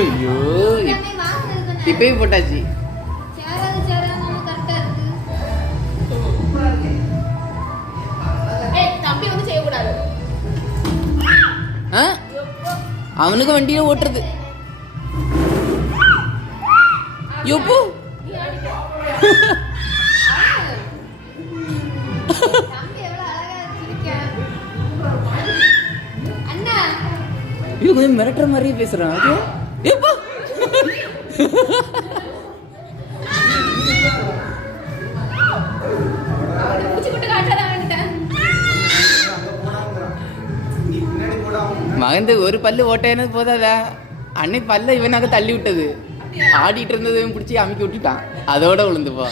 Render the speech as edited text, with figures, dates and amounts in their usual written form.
ஐயோ இப்பயும் போட்டாச்சு. அவனுக்கு வண்டியில ஓட்டுறது. யோப்பு கொஞ்சம் மிரட்டுற மாதிரியே பேசுறான். மகந்து ஒரு பல்லு ஓட்டேன்னு போதாதா? அன்னைக்கு பல்ல இவனாக தள்ளி விட்டது. ஆடிட்டு இருந்தது பிடிச்சி அமுக்கி விட்டுட்டான். அதோட விழுந்துப்பா.